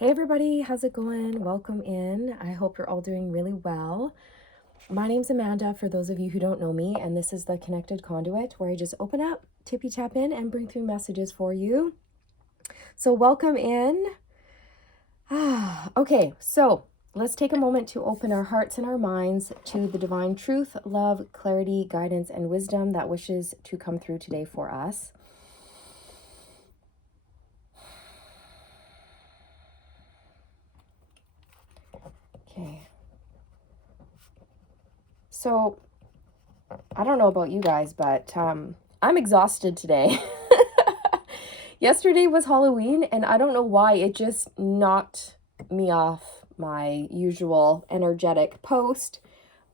Hey everybody, how's it going? Welcome in. I hope you're all doing really well. My name's Amanda, for those of you who don't know me, and this is the Connected Conduit, where I just open up, tippy tap in, and bring through messages for you. So welcome in. Okay, so let's take a moment to open our hearts and our minds to the divine truth, love, clarity, guidance, and wisdom that wishes to come through today for us. Okay. So I don't know about you guys, but I'm exhausted today. Yesterday was Halloween, and I don't know why, it just knocked me off my usual energetic post.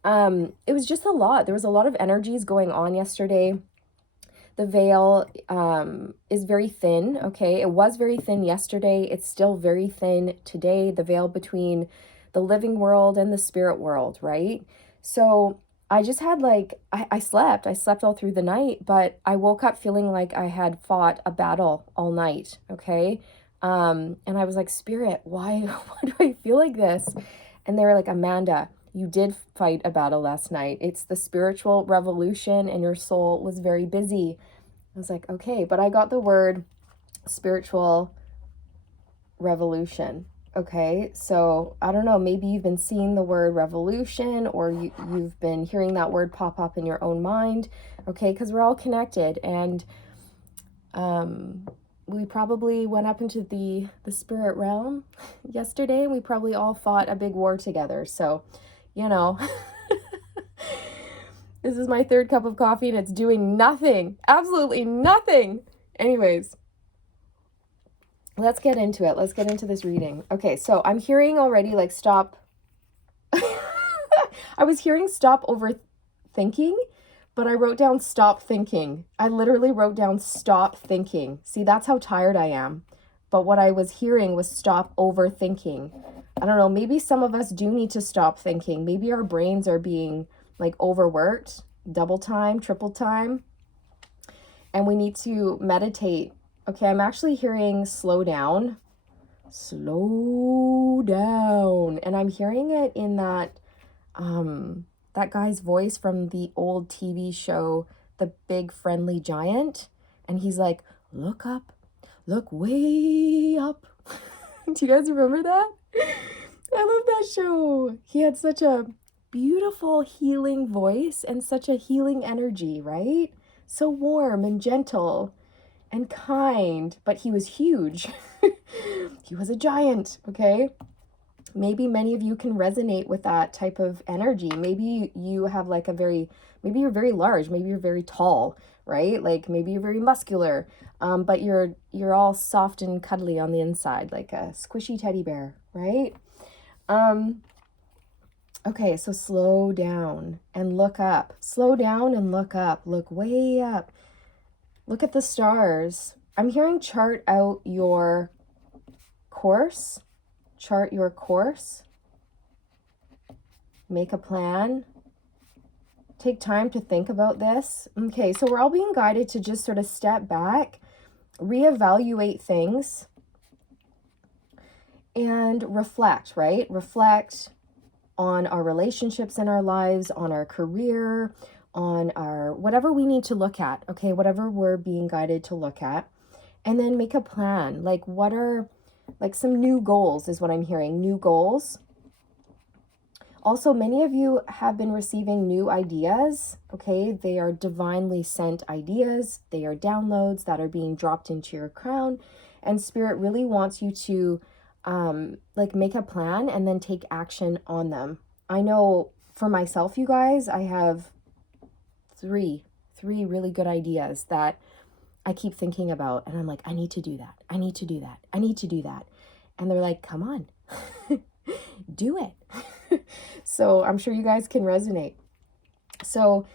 It was just a lot. There was a lot of energies going on yesterday. The veil is very thin, okay? It was very thin yesterday. It's still very thin today, the veil between the living world and the spirit world, right? So I just had I slept all through the night, but I woke up feeling like I had fought a battle all night, okay? And I was like, Spirit, why do I feel like this? And they were like, Amanda, you did fight a battle last night. It's the spiritual revolution and your soul was very busy. I was like, okay, but I got the word spiritual revolution. Okay, so I don't know, maybe you've been seeing the word revolution, or you've been hearing that word pop up in your own mind, okay, because we're all connected. And we probably went up into the spirit realm yesterday, and we probably all fought a big war together. So, you know, this is my third cup of coffee and it's doing nothing, absolutely nothing. Anyways, let's get into it. Let's get into this reading. Okay, so I'm hearing already like stop. I was hearing stop overthinking, but I wrote down stop thinking. I literally wrote down stop thinking. See, that's how tired I am. But what I was hearing was stop overthinking. I don't know, maybe some of us do need to stop thinking. Maybe our brains are being like overworked, double time, triple time, and we need to meditate. Okay, I'm actually hearing slow down. Slow down. And I'm hearing it in that guy's voice from the old TV show, The Big Friendly Giant. And he's like, look up, look way up. Do you guys remember that? I love that show. He had such a beautiful healing voice and such a healing energy, right? So warm and gentle and kind, but he was huge. He was a giant, okay? Maybe many of you can resonate with that type of energy. Maybe you have like maybe you're very large, maybe you're very tall, right? Like maybe you're very muscular, but you're all soft and cuddly on the inside, like a squishy teddy bear, right? Okay, so slow down and look up. Slow down and look up. Look way up. Look at the stars. I'm hearing chart out your course. Chart your course. Make a plan. Take time to think about this. Okay, so we're all being guided to just sort of step back, reevaluate things, and reflect, right? Reflect on our relationships in our lives, on our career, on our whatever we need to look at, okay? Whatever we're being guided to look at. And then make a plan. Like, what are like some new goals is what I'm hearing. New goals. Also, many of you have been receiving new ideas, okay? They are divinely sent ideas. They are downloads that are being dropped into your crown. And Spirit really wants you to make a plan and then take action on them. I know for myself, you guys, I have three really good ideas that I keep thinking about, and I'm like, I need to do that. I need to do that. I need to do that. And they're like, come on, do it. So I'm sure you guys can resonate. So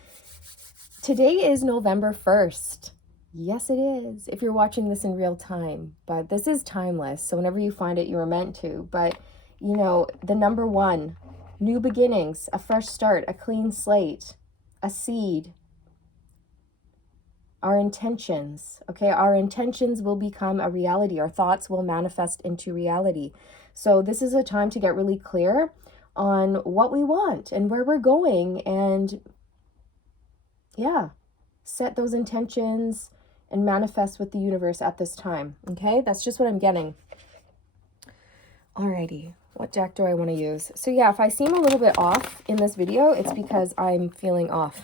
today is November 1st. Yes, it is, if you're watching this in real time, but this is timeless. So whenever you find it, you were meant to. But, you know, the number one, new beginnings, a fresh start, a clean slate, a seed, our intentions. Okay, our intentions will become a reality. Our thoughts will manifest into reality. So this is a time to get really clear on what we want and where we're going, and yeah, set those intentions and manifest with the universe at this time. Okay, that's just what I'm getting. Alrighty, what deck do I want to use? So yeah, if I seem a little bit off in this video, it's because I'm feeling off.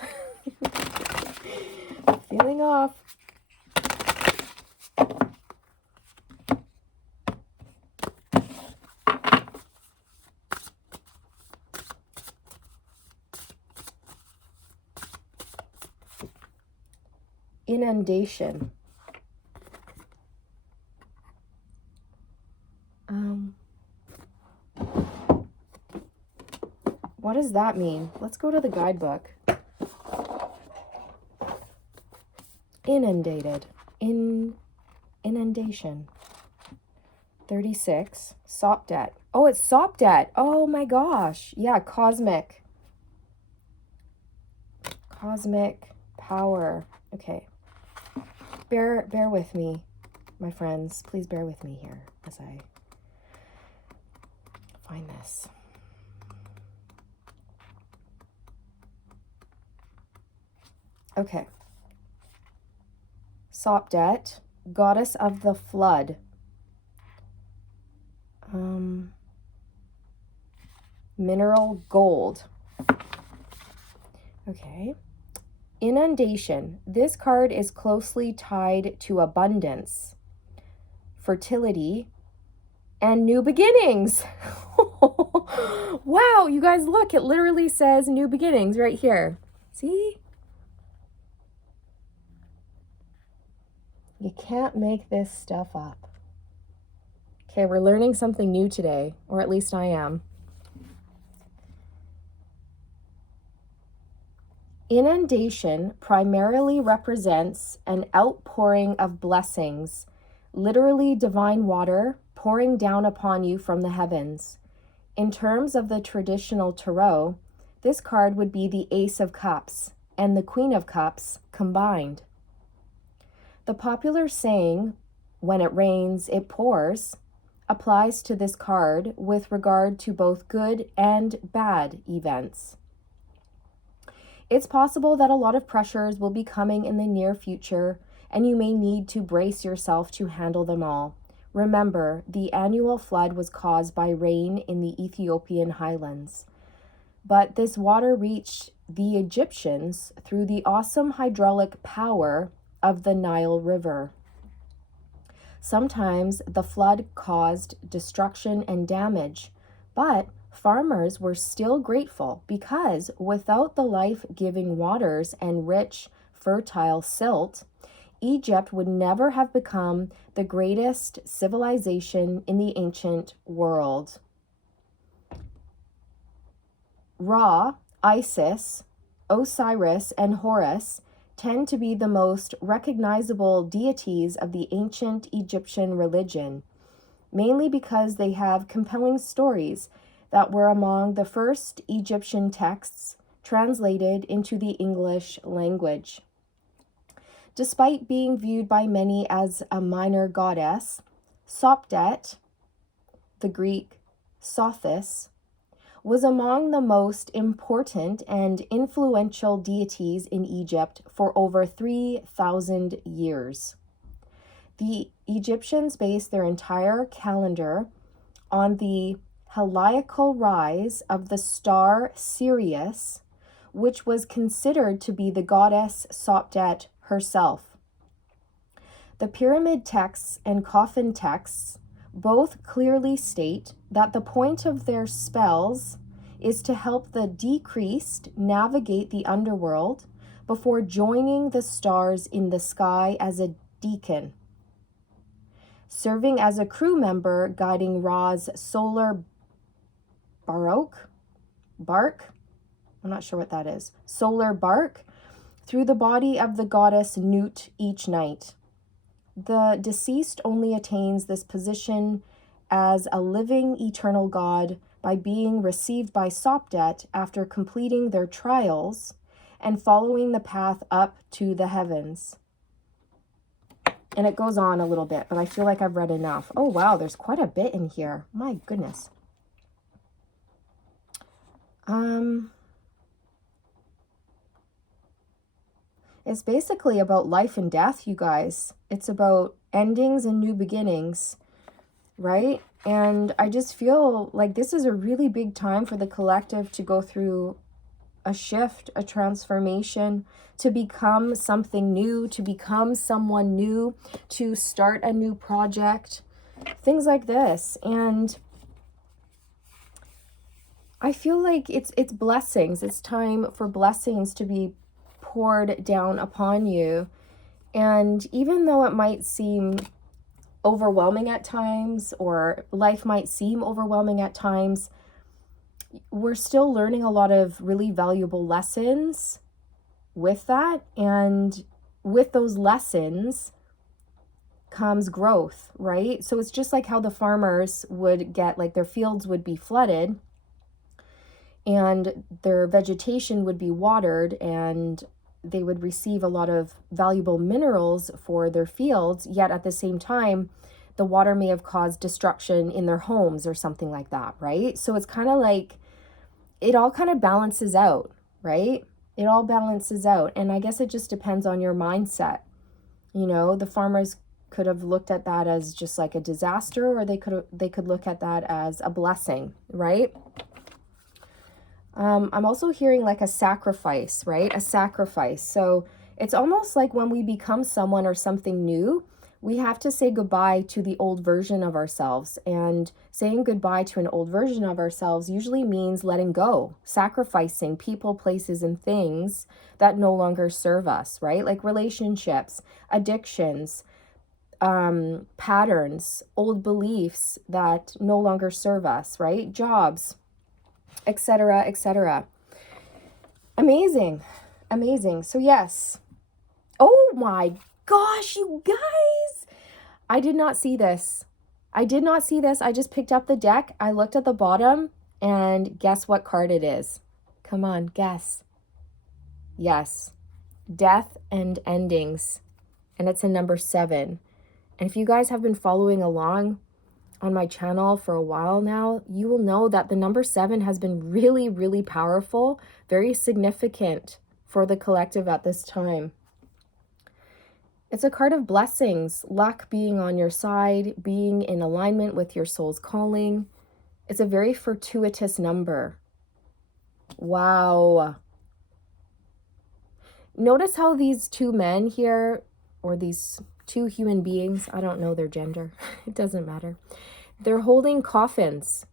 Feeling off. Inundation. What does that mean? Let's go to the guidebook. Inundated. Inundation. 36. Sop debt. Oh, it's sop debt. Oh my gosh. Yeah, cosmic. Cosmic power. Okay. Bear with me, my friends. Please bear with me here as I find this. Okay. Sopdet, goddess of the flood. Mineral gold. Okay. Inundation. This card is closely tied to abundance, fertility, and new beginnings. Wow, you guys, look, it literally says new beginnings right here. See? You can't make this stuff up. Okay, we're learning something new today, or at least I am. Inundation primarily represents an outpouring of blessings, literally divine water pouring down upon you from the heavens. In terms of the traditional tarot, this card would be the Ace of Cups and the Queen of Cups combined. The popular saying, "When it rains, it pours," applies to this card with regard to both good and bad events. It's possible that a lot of pressures will be coming in the near future, and you may need to brace yourself to handle them all. Remember, the annual flood was caused by rain in the Ethiopian highlands. But this water reached the Egyptians through the awesome hydraulic power of the Nile River. Sometimes the flood caused destruction and damage, but farmers were still grateful because without the life-giving waters and rich, fertile silt, Egypt would never have become the greatest civilization in the ancient world. Ra, Isis, Osiris, and Horus tend to be the most recognizable deities of the ancient Egyptian religion, mainly because they have compelling stories that were among the first Egyptian texts translated into the English language. Despite being viewed by many as a minor goddess, Sopdet, the Greek Sothis, was among the most important and influential deities in Egypt for over 3,000 years. The Egyptians based their entire calendar on the heliacal rise of the star Sirius, which was considered to be the goddess Sopdet herself. The pyramid texts and coffin texts both clearly state that the point of their spells is to help the decreased navigate the underworld before joining the stars in the sky as a deacon, serving as a crew member guiding Ra's solar bark, I'm not sure what that is, solar bark, through the body of the goddess Nut each night. The deceased only attains this position as a living eternal god by being received by Sopdet after completing their trials and following the path up to the heavens. And it goes on a little bit, but I feel like I've read enough. Oh, wow, there's quite a bit in here. My goodness. It's basically about life and death, you guys. It's about endings and new beginnings, right? And I just feel like this is a really big time for the collective to go through a shift, a transformation, to become something new, to become someone new, to start a new project, things like this. And I feel like it's blessings. It's time for blessings to be poured down upon you. And even though it might seem overwhelming at times, or life might seem overwhelming at times, we're still learning a lot of really valuable lessons with that. And with those lessons comes growth, right? So it's just like how the farmers would get, like, their fields would be flooded and their vegetation would be watered, and they would receive a lot of valuable minerals for their fields, yet at the same time, the water may have caused destruction in their homes or something like that, right? So it's kind of like, it all kind of balances out, right? It all balances out. And I guess it just depends on your mindset. You know, the farmers could have looked at that as just like a disaster, or they could look at that as a blessing, right? I'm also hearing like a sacrifice, right? A sacrifice. So it's almost like when we become someone or something new, we have to say goodbye to the old version of ourselves. And saying goodbye to an old version of ourselves usually means letting go, sacrificing people, places, and things that no longer serve us, right? Like relationships, addictions, patterns, old beliefs that no longer serve us, right? Jobs, etc., etc. Amazing. Amazing. So yes. Oh my gosh, you guys. I did not see this. I did not see this. I just picked up the deck. I looked at the bottom, and guess what card it is? Come on, guess. Yes. Death and endings. And it's a number 7. And if you guys have been following along on my channel for a while now, you will know that the number 7 has been really, really powerful, very significant for the collective at this time. It's a card of blessings, luck being on your side, being in alignment with your soul's calling. It's a very fortuitous number. Wow. Notice how these two men here, or these two human beings, I don't know their gender, it doesn't matter. They're holding coffins.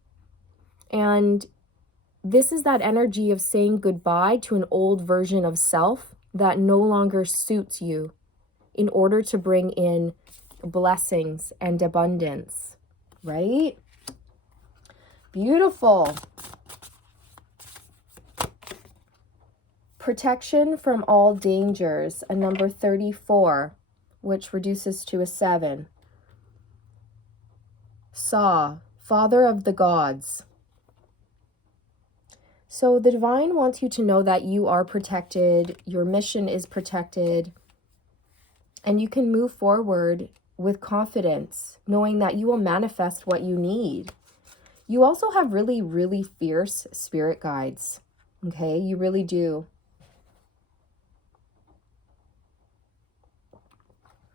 And this is that energy of saying goodbye to an old version of self that no longer suits you in order to bring in blessings and abundance, right? Beautiful. Protection from all dangers, a number 34, which reduces to a 7. Sa, Father of the Gods. So the divine wants you to know that you are protected, your mission is protected, and you can move forward with confidence, knowing that you will manifest what you need. You also have really, really fierce spirit guides, okay? You really do.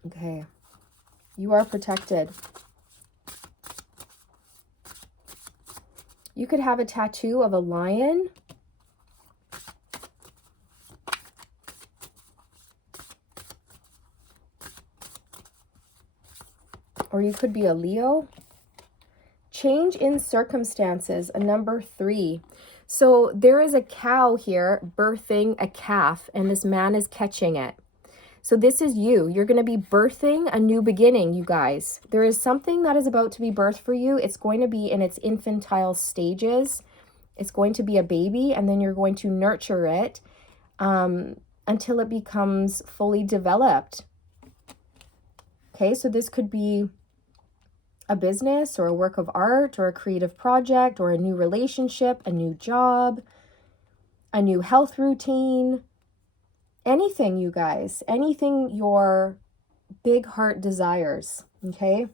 Okay. You are protected. You could have a tattoo of a lion. Or you could be a Leo. Change in circumstances, a number 3. So there is a cow here birthing a calf, and this man is catching it. So this is you. You're going to be birthing a new beginning, you guys. There is something that is about to be birthed for you. It's going to be in its infantile stages. It's going to be a baby, and then you're going to nurture it until it becomes fully developed. Okay, so this could be a business or a work of art or a creative project or a new relationship, a new job, a new health routine, anything, you guys, anything your big heart desires, okay?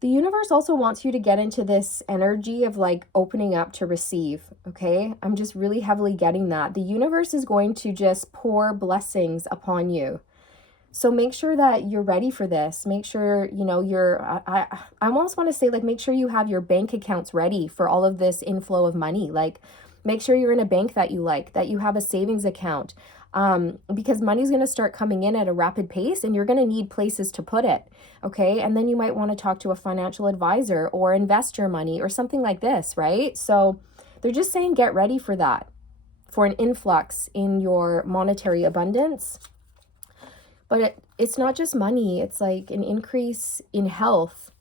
The universe also wants you to get into this energy of like opening up to receive, okay? I'm just really heavily getting that. The universe is going to just pour blessings upon you. So make sure that you're ready for this. Make sure, you know, I almost want to say like, make sure you have your bank accounts ready for all of this inflow of money. Like, make sure you're in a bank that you like, that you have a savings account, because money's going to start coming in at a rapid pace and you're going to need places to put it. Okay. And then you might want to talk to a financial advisor or invest your money or something like this, right? So they're just saying, get ready for that, for an influx in your monetary abundance. But it's not just money. It's like an increase in health,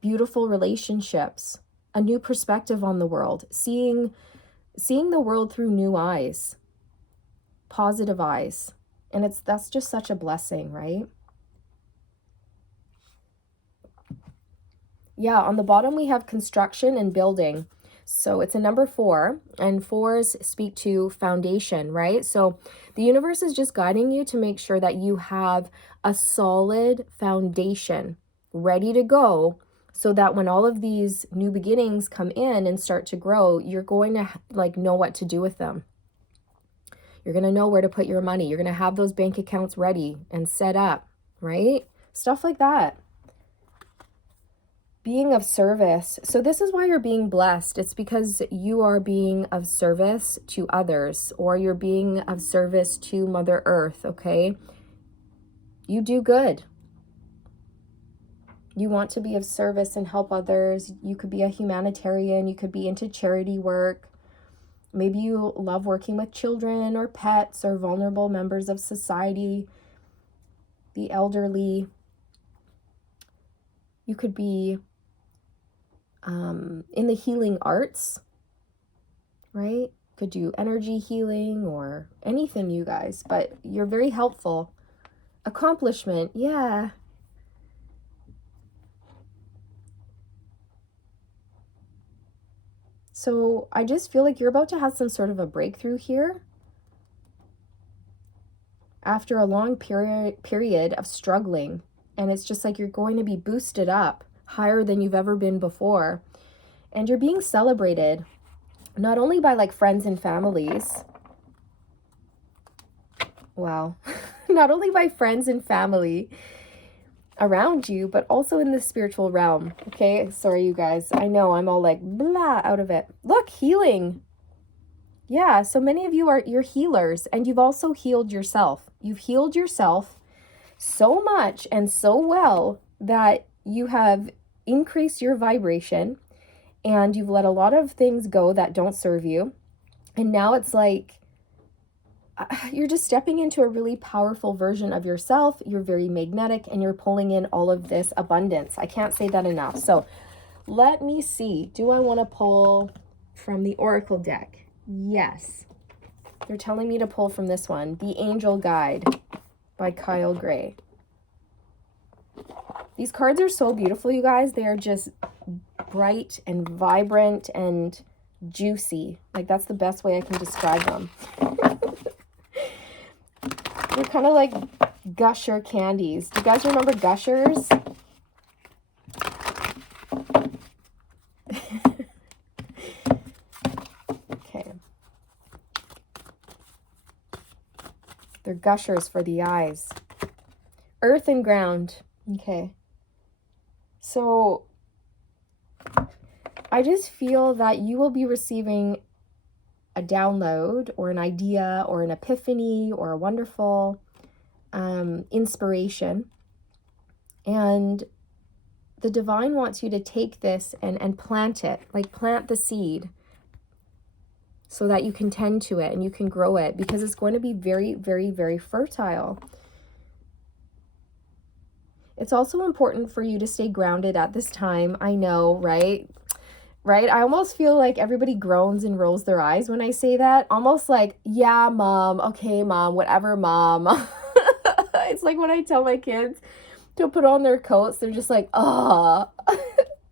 beautiful relationships, a new perspective on the world, seeing the world through new eyes, positive eyes. And that's just such a blessing, right? Yeah, on the bottom we have construction and building. So it's a number 4, and 4s speak to foundation, right? So the universe is just guiding you to make sure that you have a solid foundation ready to go, so that when all of these new beginnings come in and start to grow, you're going to like know what to do with them. You're going to know where to put your money. You're going to have those bank accounts ready and set up, right? Stuff like that. Being of service. So this is why you're being blessed. It's because you are being of service to others, or you're being of service to Mother Earth, okay? You do good. You want to be of service and help others. You could be a humanitarian. You could be into charity work. Maybe you love working with children or pets or vulnerable members of society, the elderly. You could be in the healing arts, right? Could do energy healing or anything, you guys, but you're very helpful. Accomplishment, yeah. So I just feel like you're about to have some sort of a breakthrough here after a long period of struggling. And it's just like you're going to be boosted up higher than you've ever been before. And you're being celebrated not only by like friends and families. Wow. Not only by friends and family around you, but also in the spiritual realm. Okay, sorry you guys. I know I'm all like blah out of it. Look, healing. Yeah, so many of you're healers, and you've also healed yourself. You've healed yourself so much and so well that you have increased your vibration, and you've let a lot of things go that don't serve you. And now it's like you're just stepping into a really powerful version of yourself. You're very magnetic, and you're pulling in all of this abundance. I can't say that enough. So let me see. Do I want to pull from the Oracle deck? Yes. They're telling me to pull from this one, The Angel Guide by Kyle Gray. These cards are so beautiful, you guys. They are just bright and vibrant and juicy. Like, that's the best way I can describe them. They're kind of like Gusher candies. Do you guys remember Gushers? Okay. They're Gushers for the eyes. Earth and ground. Okay. So I just feel that you will be receiving a download or an idea or an epiphany or a wonderful inspiration. And the divine wants you to take this and plant it, like plant the seed, so that you can tend to it and you can grow it, because it's going to be very, very, very fertile. It's also important for you to stay grounded at this time. I know, right? Right? I almost feel like everybody groans and rolls their eyes when I say that. Almost like, yeah, mom. Okay, mom. Whatever, mom. It's like when I tell my kids to put on their coats, they're just like,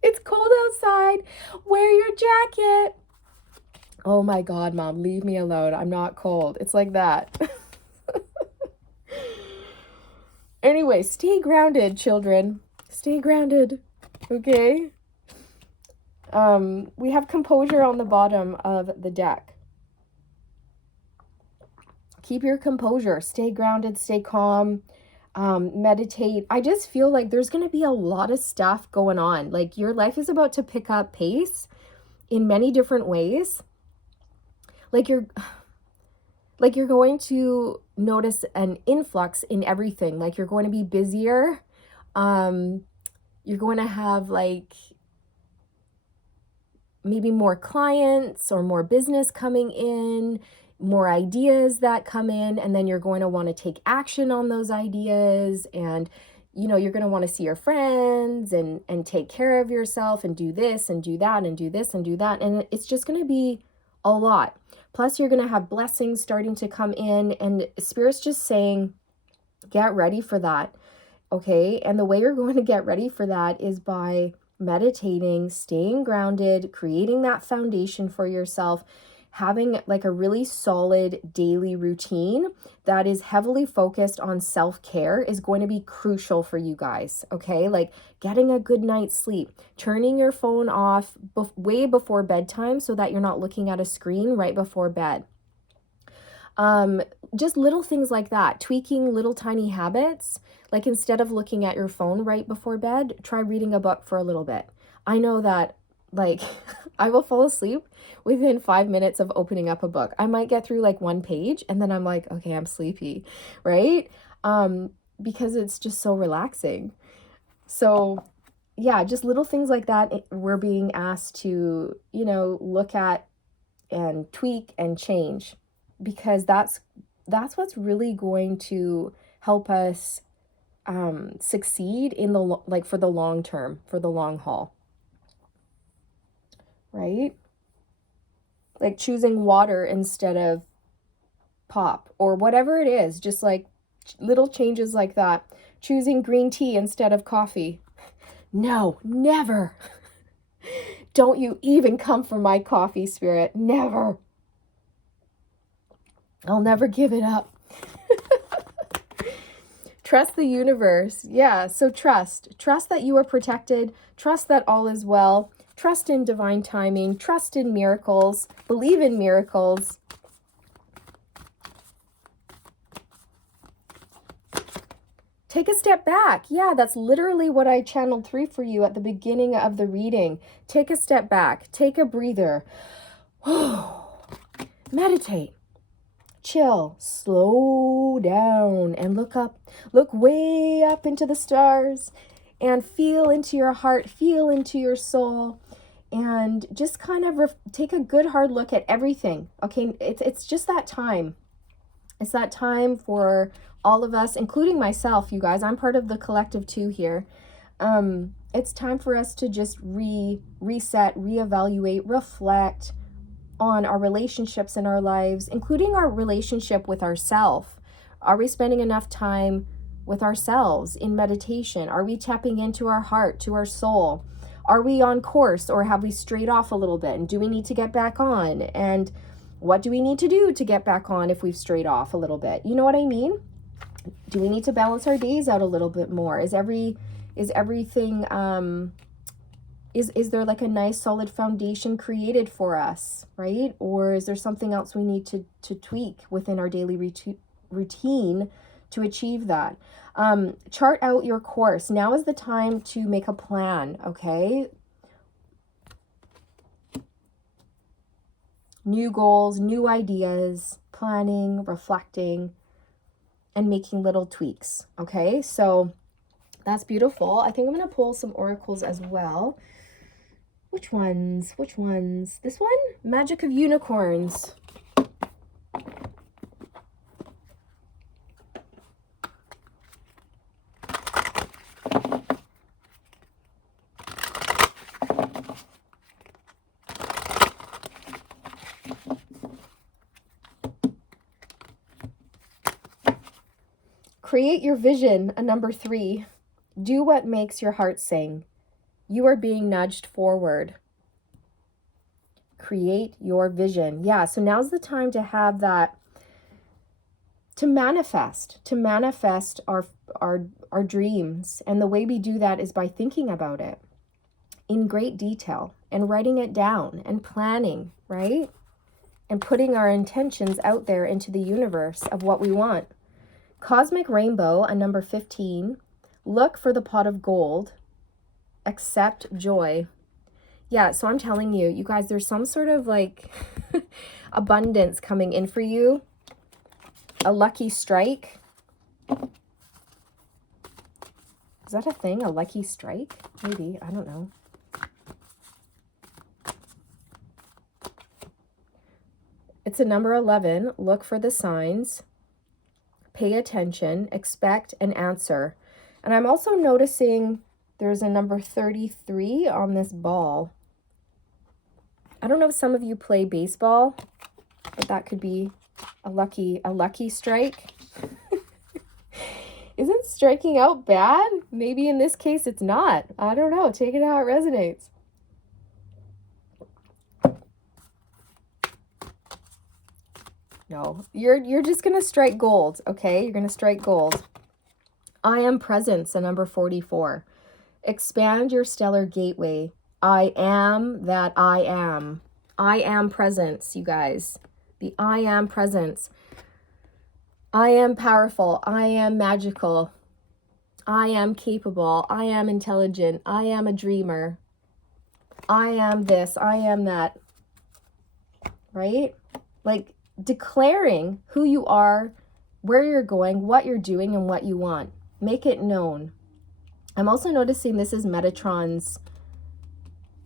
it's cold outside. Wear your jacket. Oh my God, mom, leave me alone. I'm not cold. It's like that. Anyway, stay grounded, children. Stay grounded. Okay? We have composure on the bottom of the deck. Keep your composure. Stay grounded, stay calm. Meditate. I just feel like there's going to be a lot of stuff going on. Like your life is about to pick up pace in many different ways. Like you're going to notice an influx in everything. Like you're going to be busier. You're going to have like maybe more clients or more business coming in, more ideas that come in, and then you're going to want to take action on those ideas, and you're going to want to see your friends and take care of yourself and do this and do that and do this and do that, and it's just going to be a lot. Plus you're going to have blessings starting to come in, and Spirit's just saying get ready for that. Okay? And the way you're going to get ready for that is by meditating, staying grounded, creating that foundation for yourself, having like a really solid daily routine that is heavily focused on self-care is going to be crucial for you guys. Okay? Like getting a good night's sleep, turning your phone off way before bedtime so that you're not looking at a screen right before bed. Just little things like that, tweaking little tiny habits. Like instead of looking at your phone right before bed, try reading a book for a little bit. I know that like I will fall asleep within 5 minutes of opening up a book. I might get through like one page and then I'm like, okay, I'm sleepy, right? Because it's just so relaxing. So yeah, just little things like that we're being asked to, look at and tweak and change, because that's what's really going to help us succeed in the for the long term, for the long haul, right? Like choosing water instead of pop or whatever it is, just like little changes like that. Choosing green tea instead of coffee. No, never. Don't you even come for my coffee, Spirit. Never. I'll never give it up. Trust the universe. Yeah, so trust. Trust that you are protected. Trust that all is well. Trust in divine timing. Trust in miracles. Believe in miracles. Take a step back. Yeah, that's literally what I channeled through for you at the beginning of the reading. Take a step back. Take a breather. Meditate. Chill, slow down, and look up, look way up into the stars, and feel into your heart, feel into your soul, and just kind of take a good hard look at everything. Okay, it's just that time. It's that time for all of us, including myself, you guys. I'm part of the collective too here. It's time for us to just reset, reevaluate, reflect on our relationships in our lives, including our relationship with ourselves. Are we spending enough time with ourselves in meditation? Are we tapping into our heart, to our soul? Are we on course, or have we strayed off a little bit? And do we need to get back on? And what do we need to do to get back on if we've strayed off a little bit? You know what I mean? Do we need to balance our days out a little bit more? Is everything is there like a nice solid foundation created for us, right? Or is there something else we need to tweak within our daily routine to achieve that? Chart out your course. Now is the time to make a plan, okay? New goals, new ideas, planning, reflecting, and making little tweaks, okay? So that's beautiful. I think I'm going to pull some oracles as well. Which ones? This one? Magic of Unicorns. Create your vision, a number 3. Do what makes your heart sing. You are being nudged forward. Create your vision. Yeah, so now's the time to have that manifest our dreams. And the way we do that is by thinking about it in great detail and writing it down and planning, right? And putting our intentions out there into the universe of what we want. Cosmic Rainbow, a number 15. Look for the pot of gold. Accept joy. Yeah, so I'm telling you, you guys, there's some sort of like abundance coming in for you. A lucky strike. Is that a thing? A lucky strike? Maybe. I don't know. It's a number 11. Look for the signs. Pay attention. Expect an answer. And I'm also noticing there's a number 33 on this ball. I don't know if some of you play baseball, but that could be a lucky strike. Isn't striking out bad? Maybe in this case it's not. I don't know. Take it how it resonates. No, you're just going to strike gold, okay? You're going to strike gold. I am presence, a number 44. Expand your stellar gateway. I am that I am. I am presence, you guys. The I am presence. I am powerful. I am magical. I am capable. I am intelligent. I am a dreamer. I am this. I am that. Right? Like declaring who you are, where you're going, what you're doing, and what you want. Make it known. I'm also noticing this is Metatron's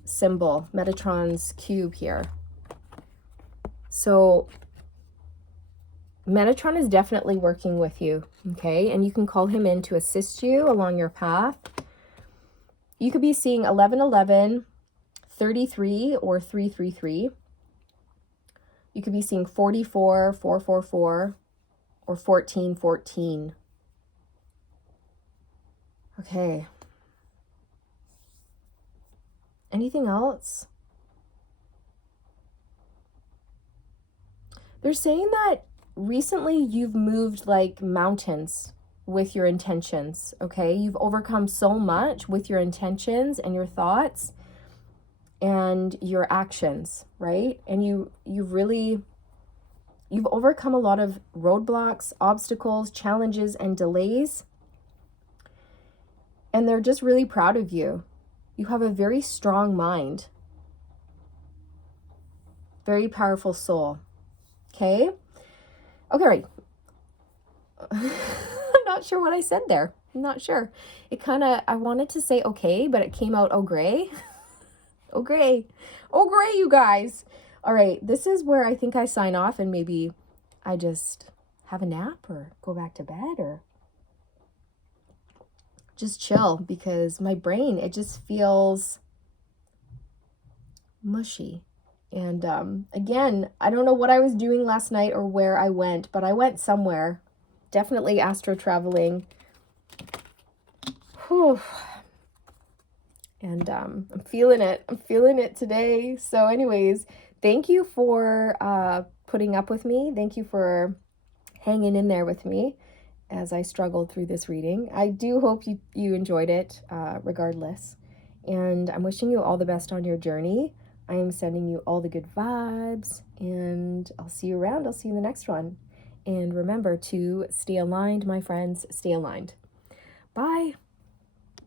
symbol, Metatron's cube here. So Metatron is definitely working with you, okay? And you can call him in to assist you along your path. You could be seeing 1111, 33, or 333. You could be seeing 44, 444, or 1414. Okay. Anything else? They're saying that recently you've moved like mountains with your intentions, okay? You've overcome so much with your intentions and your thoughts and your actions, right? And you've overcome a lot of roadblocks, obstacles, challenges, and delays. And they're just really proud of you. You have a very strong mind. Very powerful soul. Okay? Okay, right. I'm not sure what I said there. I'm not sure. I wanted to say okay, but it came out oh gray. Oh gray. Oh gray, you guys. All right, this is where I think I sign off and maybe I just have a nap or go back to bed or just chill because my brain, it just feels mushy. And again, I don't know what I was doing last night or where I went, but I went somewhere. Definitely astro traveling. Whew. And I'm feeling it. I'm feeling it today. So anyways, thank you for putting up with me. Thank you for hanging in there with me as I struggled through this reading. I do hope you enjoyed it regardless. And I'm wishing you all the best on your journey. I am sending you all the good vibes and I'll see you around. I'll see you in the next one. And remember to stay aligned, my friends. Stay aligned. Bye.